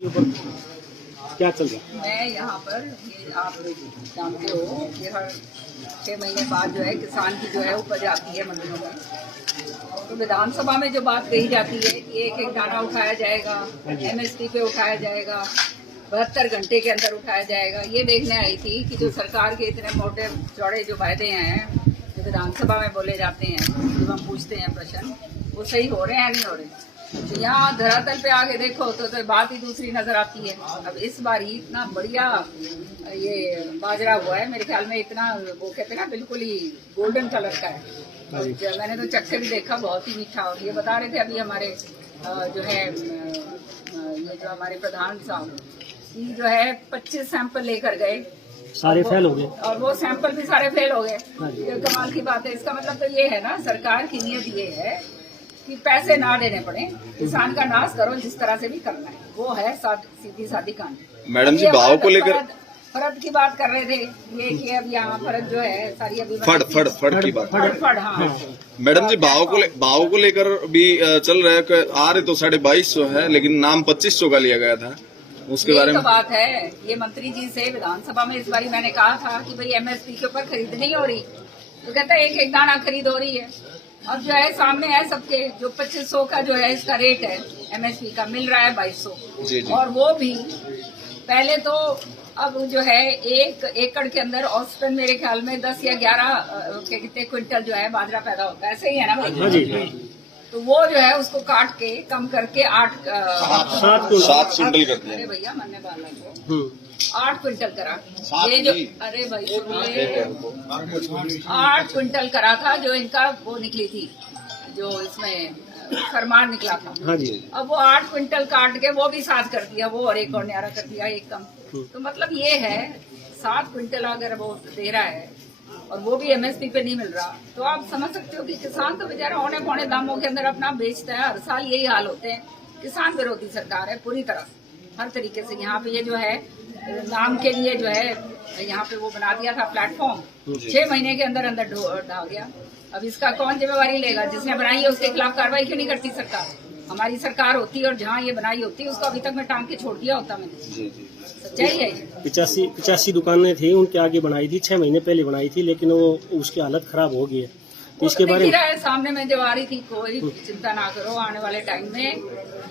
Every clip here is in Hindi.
क्या चल रहा है? मैं यहाँ पर ये आप जानते हो कि हर 6 महीने बाद जो है किसान की जो है उपज आती है मंडियों में। तो विधानसभा में जो बात कही जाती है कि एक एक दाना उठाया जाएगा, एमएसपी पे उठाया जाएगा, 72 घंटे के अंदर उठाया जाएगा। ये देखने आई थी कि जो सरकार के इतने मोटे चौड़े जो वायदे हैं जो विधानसभा में बोले जाते हैं, जब हम पूछते हैं प्रश्न, वो सही हो रहे हैं या नहीं हो रहे। तो यहाँ धरातल पे आके देखो तो बात ही दूसरी नजर आती है। अब इस बार ही इतना बढ़िया ये बाजरा हुआ है, मेरे ख्याल में इतना वो कहते हैं ना बिल्कुल ही गोल्डन कलर का है। और मैंने तो चख के भी देखा, बहुत ही मीठा। और ये बता रहे थे अभी हमारे जो है ये जो हमारे प्रधान साहब जो है 25 सैंपल लेकर गए, सारे फेल हो गए और वो सैंपल भी सारे फेल हो गए। ये कमाल की बात है। इसका मतलब तो ये है ना, सरकार की नीयत ये है कि पैसे ना देने पड़े, किसान का नाश करो जिस तरह से भी करना है, वो है सीधी सादी कहानी। मैडम जी भाव को लेकर फर्द की बात कर रहे थे, ये कि अब यहाँ फर्द जो है सारी अभी फड़ की बात। फड़ हाँ। मैडम जी भाव को लेकर भी चल रहा है, आ रहे तो 2250 है, लेकिन नाम 2500 का लिया गया था, उसके बारे में तो बात है। ये मंत्री जी से विधानसभा में इस बार मैंने कहा था कि भाई एमएसपी के ऊपर खरीद नहीं हो रही, तो कहता है एक एक दाना खरीद हो रही है। अब जो है सामने है सबके, जो 2500 का जो है इसका रेट है एमएसपी का, मिल रहा है 2200। और वो भी पहले तो अब जो है 1 एकड़ के अंदर औसतन मेरे ख्याल में 10 या 11 कितने क्विंटल जो है बाजरा पैदा होता है, ऐसे ही है ना भाई। तो वो जो है उसको काट के कम करके 7 क्विंटल करते हैं। अरे भैया मरने वाला को 8 क्विंटल करा ये जो, अरे भाई 8 क्विंटल करा था जो इनका वो निकली थी, जो इसमें फरमान निकला था। हाँ जी। अब वो 8 क्विंटल काट के वो भी 7 कर दिया, वो और एक और न्यारा कर दिया, एक कम। तो मतलब ये है 7 क्विंटल अगर वो दे रहा है और वो भी एमएसपी पे नहीं मिल रहा, तो आप समझ सकते हो कि किसान तो बेचारा औने पौने दामों के अंदर अपना बेचता है। हर साल यही हाल होते हैं। किसान विरोधी सरकार है पूरी तरह हर तरीके से। यहाँ पे ये जो है नाम के लिए जो है यहाँ पे वो बना दिया था प्लेटफॉर्म, 6 महीने के अंदर अंदर डाल गया। अब इसका कौन जिम्मेवारी लेगा? जिसने बनाई है उसके खिलाफ कार्रवाई क्यों नहीं करती सरकार? हमारी सरकार होती और जहाँ ये बनाई होती उसको अभी तक मैं टांग के छोड़ दिया होता मैंने। सच्चाई है। 85 दुकानें थी उनके आगे बनाई थी, 6 महीने पहले बनाई थी, लेकिन वो उसकी हालत खराब हो गई है। तो इसके बारे में सामने में जब आ रही थी, कोई चिंता ना करो, आने वाले टाइम में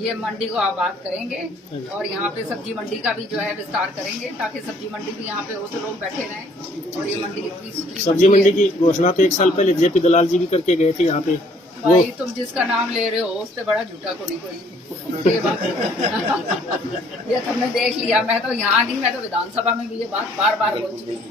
ये मंडी को आबाद करेंगे और यहाँ पे सब्जी मंडी का भी जो है विस्तार करेंगे, ताकि सब्जी मंडी भी यहाँ पे हो तो लोग बैठे रहें। और ये मंडी सब्जी मंडी की घोषणा तो 1 साल पहले जेपी दलाल जी भी करके गए थे यहाँ पे। भाई तुम जिसका नाम ले रहे हो उससे बड़ा झूठा को नहीं कोई। ये तुमने देख लिया। मैं तो यहाँ नहीं, मैं तो विधानसभा में भी ये बात बार बार बोल चुकी हूँ।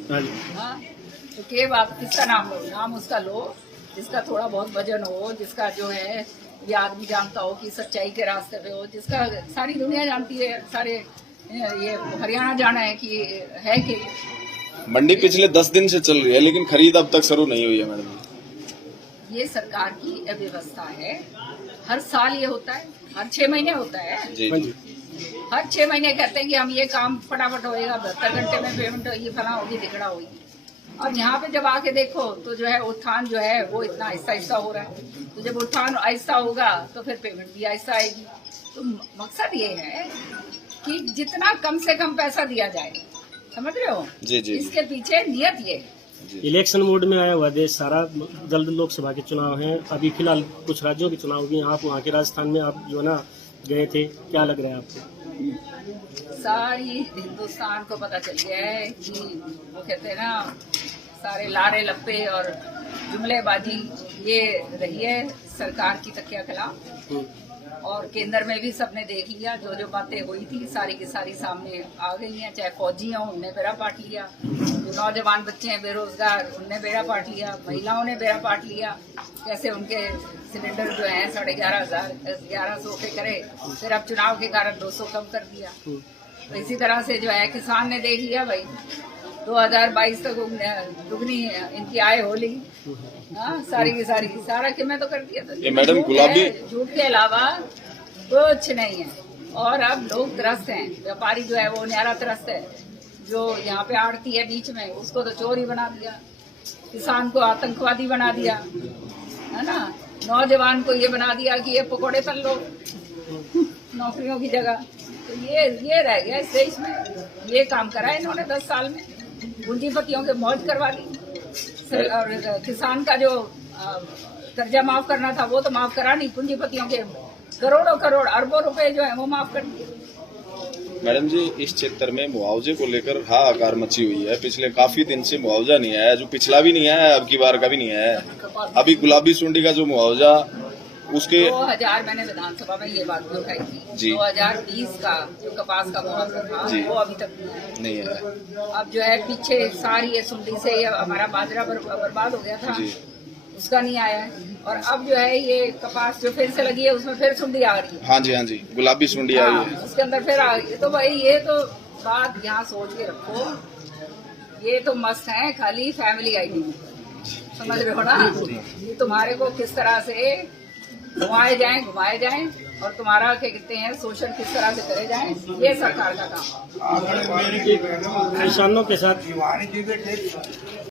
तो के बात किसका नाम लो? नाम उसका लो जिसका थोड़ा बहुत वजन हो, जिसका जो है ये आदमी जानता हो कि सच्चाई के रास्ते पे हो, जिसका सारी दुनिया जानती है, सारे ये हरियाणा जाना है कि मंडी पिछले 10 दिन से चल रही है, लेकिन खरीद अब तक शुरू नहीं हुई है मैडम। ये सरकार की अव्यवस्था है। हर साल ये होता है, हर 6 महीने होता है। जी। हर 6 महीने कहते हैं कि हम ये काम फटाफट होएगा, 72 घंटे में पेमेंट होगी, फला होगी, दिखड़ा होगी। और यहाँ पे जब आके देखो तो जो है उत्थान जो है वो इतना आहिस्ता आहिस्ता हो रहा है। तो जब उत्थान आहिस्ता होगा तो फिर पेमेंट भी आहिस्ता आएगी। तो मकसद ये है कि जितना कम से कम पैसा दिया जाए, समझ रहे हो? जी। इसके पीछे नियत ये है। इलेक्शन मोड में आया हुआ देश सारा, जल्द लोकसभा के चुनाव हैं, अभी फिलहाल कुछ राज्यों के चुनाव भी। आप वहाँ के राजस्थान में आप जो ना गए थे, क्या लग रहा है आपको? सारी हिंदुस्तान को पता चल गया है कि वो कहते हैं ना, सारे लारे लप्पे और जुमलेबाजी ये रही है सरकार की तकिया खिलाफ। और केंद्र में भी सबने देख लिया, जो जो बातें हुई थी सारी की सारी सामने आ गई हैं। चाहे फौजी हों, उनने बेड़ा पाट लिया, जो नौजवान बच्चे हैं बेरोजगार, उनने बेड़ा पाट लिया, महिलाओं ने बेड़ा पाट लिया। कैसे उनके सिलेंडर जो है 11,500 पे करे, फिर अब चुनाव के कारण 200 कम कर दिया। तो इसी तरह से जो है किसान ने देख लिया भाई 2022 तक दुगनी इनकी आय हो ली। सारी की सारी सारा कि मैं तो कर दिया था। ये मैडम गुलाबी झूठ के अलावा कुछ नहीं है। और अब लोग त्रस्त हैं, व्यापारी जो है वो न्यारा त्रस्त है। जो यहाँ पे आड़ती है बीच में, उसको तो चोर ही बना दिया, किसान को आतंकवादी बना दिया, है ना। नौजवान को ये बना दिया कि ये पकौड़े तल लो नौकरियों की जगह। तो ये रह गया इस देश में। ये काम करा है इन्होंने 10 साल में, पूंजीपतियों के मौज करवा दी। और किसान का जो कर्जा माफ करना था वो तो माफ करा नहीं, पूंजीपतियों के करोड़ों करोड़ अरबों रुपए जो है वो माफ कर दिए। मैडम जी, इस क्षेत्र में मुआवजे को लेकर हाहाकार मची हुई है। पिछले काफी दिन से मुआवजा नहीं आया, जो पिछला भी नहीं आया, अब की बार का भी नहीं आया। अभी गुलाबी सुंडी का जो मुआवजा उसके 2000 मैंने विधानसभा में ये बात भी उठाई थी जी। 2020 का जो कपास का मुआवजा था जी। वो अभी तक नहीं है। अब जो है पीछे सारी ये सुंडी से हमारा बाजरा बर्बाद हो गया था, जी। उसका नहीं आया है। और अब जो है ये कपास जो फिर से लगी है उसमें फिर सुंडी आ रही है। हाँ जी, हाँ जी, गुलाबी सुंडी आई हाँ, है। उसके अंदर फिर आ गई। तो भाई ये तो बात यहाँ सोच के रखो, ये तो मस्त है खाली फैमिली आईडी में, समझ रहे हो ना। ये तुम्हारे को किस तरह से घुमाए जाएं और तुम्हारा क्या कहते हैं शोषण किस तरह से करे जाएं, ये सरकार का काम है। किसानों के साथ